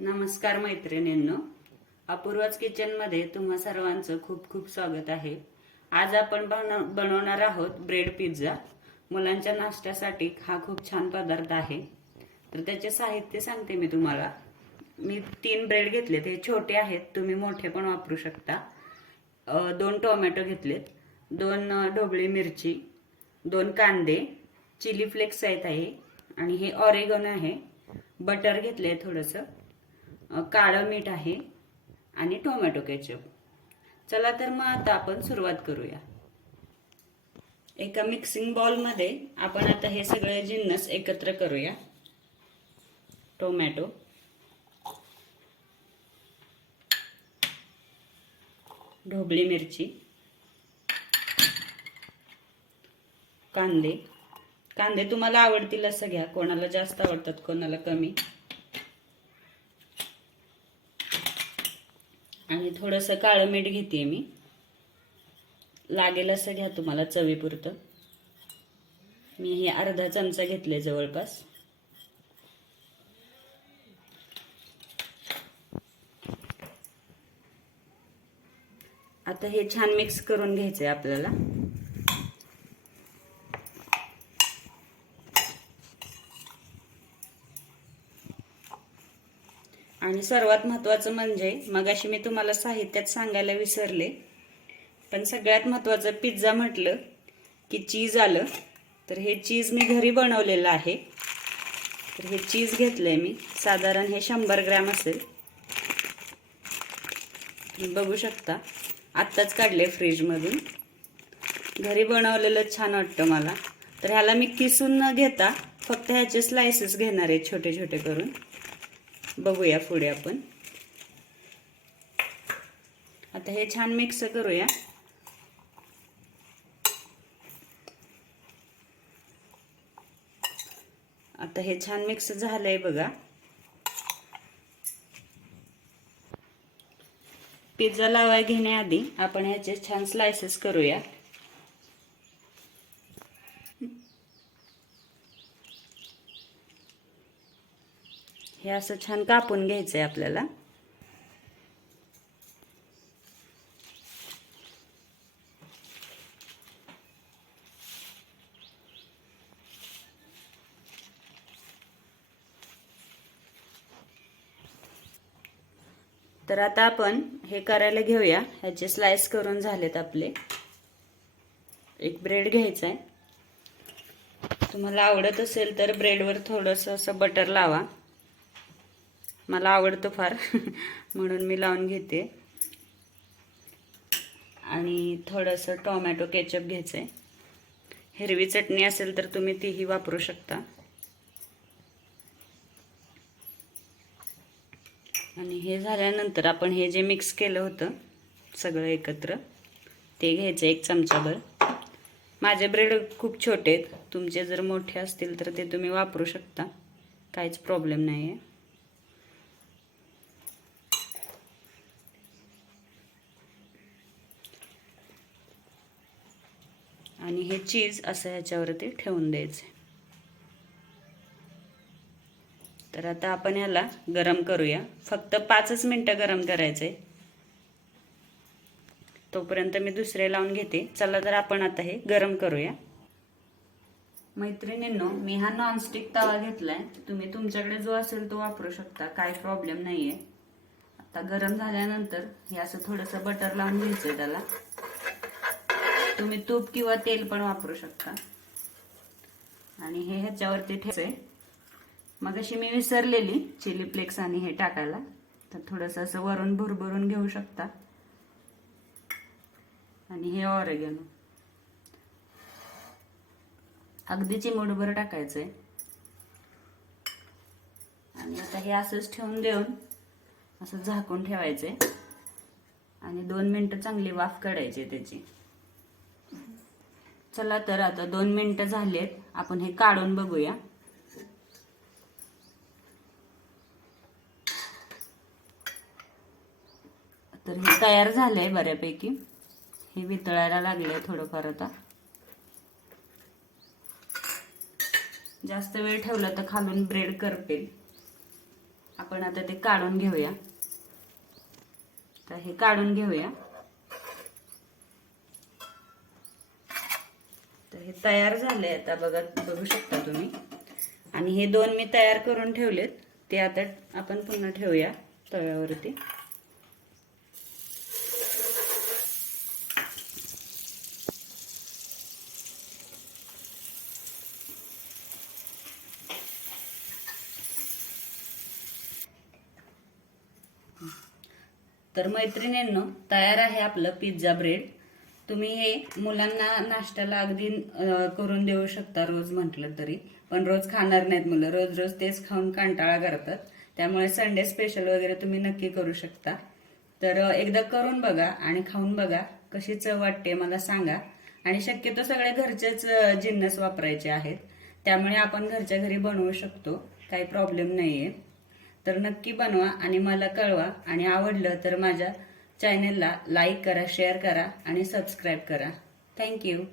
नमस्कार मैत्रिणींनो, अपूर्वाच किचनमध्ये तुम्हा सर्वांचं खूप खूप स्वागत आहे। आज आपण बनवणार आहोत ब्रेड पिझ्झा। मुलांच्या नाश्त्यासाठी हा खूप छान पदार्थ आहे। तर त्याचे साहित्य सांगते मी तुम्हाला। मी 3 ब्रेड घेतले, ते छोटे आहेत, तुम्ही मोठे पण वापरू शकता। 2 टोमॅटो घेतलेत, 2 ढोबळी मिरची, 2 कांदे, चिली फ्लेक्स आहे आणि हे ऑरेगनो आहे। बटर घेतले थोडंसं, काळं मीठ आहे आणि टोमॅटो केचप। चला तर मग आता आपण सुरुवात करूया। एका मिक्सिंग बाउल मध्ये आपण आता हे सगळे जिन्नस एकत्र करूया। टोमॅटो, ढोबळी मिरची, कांदे। कांदे तुम्हाला आवडतील असं घ्या, कोणाला जास्त आवडतात कोणाला कमी। आणि थोडंसं काळं मीठ घेते मी, लागेल असं घ्या तुम्हाला चवीपुरतं। मी हे अर्धा चमचा घेतले जवळपास। आता हे छान मिक्स करून घ्यायचंय आपल्याला। आणि सर्वात महत्त्वाचं म्हणजे मगाशी मी तुम्हाला साहित्यात सांगायला विसरले, पण सगळ्यात महत्त्वाचं पिझ्झा म्हटलं की चीज आलं। तर हे चीज मी घरी बनवलेलं आहे। तर हे चीज घेतलंय मी, साधारण हे 100 ग्रॅम असेल। तुम्ही बघू शकता, आत्ताच काढले फ्रीज मधून। घरी बनवलेलं छान वाटतं मला। तर ह्याला मी किसून न घेता फक्त ह्याचे स्लाइसेस घेणार आहे छोटे छोटे करून। बघूया पुढे आपण। आता हे छान मिक्स करूया। आता हे छान मिक्स झालंय बघा। पिझ्झा लावाय घेण्याआधी आपण ह्याचे छान स्लाइसेस करूया। हे असं छान कापून घ्यायचंय आपल्याला। तर आता आपण हे करायला घेऊया। ह्याचे स्लाइस करून झालेत आपले। एक ब्रेड घ्यायचा आहे, तुम्हाला आवडत असेल तर ब्रेडवर थोडंसं असं बटर लावा। मला आवडतं फार म्हणून मी लावून घेते। आणि थोडंसं टोमॅटो केचप घ्यायचंय। हिरवी चटणी असेल तर तुम्ही तीही वापरू शकता। आणि हे झाल्यानंतर आपण हे जे मिक्स केलं होतं सगळं एकत्र, ते घ्यायचं 1 चमचाभर। माझे ब्रेड खूप छोटे आहेत, तुमचे जर मोठे असतील तर ते तुम्ही वापरू शकता, काहीच प्रॉब्लेम नाही आहे। आणि हे चीज असं ह्याच्यावरती ठेवून द्यायचं। तर आता आपण याला गरम करूया। फक्त 5च मिनिटं गरम करायचंय। तोपर्यंत मी दुसरे लावून घेते। चला तर आपण आता हे गरम करूया। मैत्रिणींनो, मी हा नॉनस्टिक तवा घेतलाय, तुम्ही तुमच्याकडे जो असेल तो वापरू शकता, काही प्रॉब्लेम नाहीये। आता गरम झाल्यानंतर हे असं थोडंसं बटर लावून घ्यायचंय त्याला। तुम्ही तूप किंवा तेल पण वापरू शकता। आणि हे ह्याच्यावरती ठेवायचंय। मगाशी मी विसरलेली चिली फ्लेक्स आणि हे टाकायला, तर थोडंसं असं वरून भुरभुरून घेऊ शकता। आणि हे ऑरेगनो अगदी चिमूटभर टाकायचंय। आणि आता हे असंच ठेवून देऊन असं झाकून ठेवायचंय आणि 2 मिनिटं चांगली वाफ काढायची त्याची। चला तर आता 2 मिनिटं झालेत, आपण हे काढून बघूया। तर हे तयार झालंय बऱ्यापैकी। हे वितळायला लागलंय थोडंफार। आता जास्त वेळ ठेवलं तर खालून ब्रेड करपेल। आपण आता ते काढून घेऊया. तर हे काढून घेऊया. तर हे तयार झाले आता बघू शकता तुम्ही. आणि हे 2 मी तयार करून ठेवलेत, ते आता आपण पुन्हा ठेवूया तव्यावरती. तर मैत्रिणींनो, तयार आहे आपलं पिझ्झा ब्रेड. तुम्ही हे मुलांना नाश्त्याला अगदी करून देऊ शकता रोज म्हटलं तरी. पण रोज खाणार नाहीत मुलं, रोज रोज तेच खाऊन कंटाळा करतात. त्यामुळे संडे स्पेशल वगैरे तुम्ही नक्की करू शकता. तर एकदा करून बघा आणि खाऊन बघा, कशी चव वाटते मला सांगा. आणि शक्यतो सगळे घरचेच जिन्नस वापरायचे आहेत, त्यामुळे आपण घरच्या घरी बनवू शकतो, काही प्रॉब्लेम नाहीये. तर नक्की बनवा आणि मला कळवा. आणि आवडलं तर माझ्या चॅनेलला लाईक करा, शेअर करा आणि सबस्क्राईब करा. थँक्यू.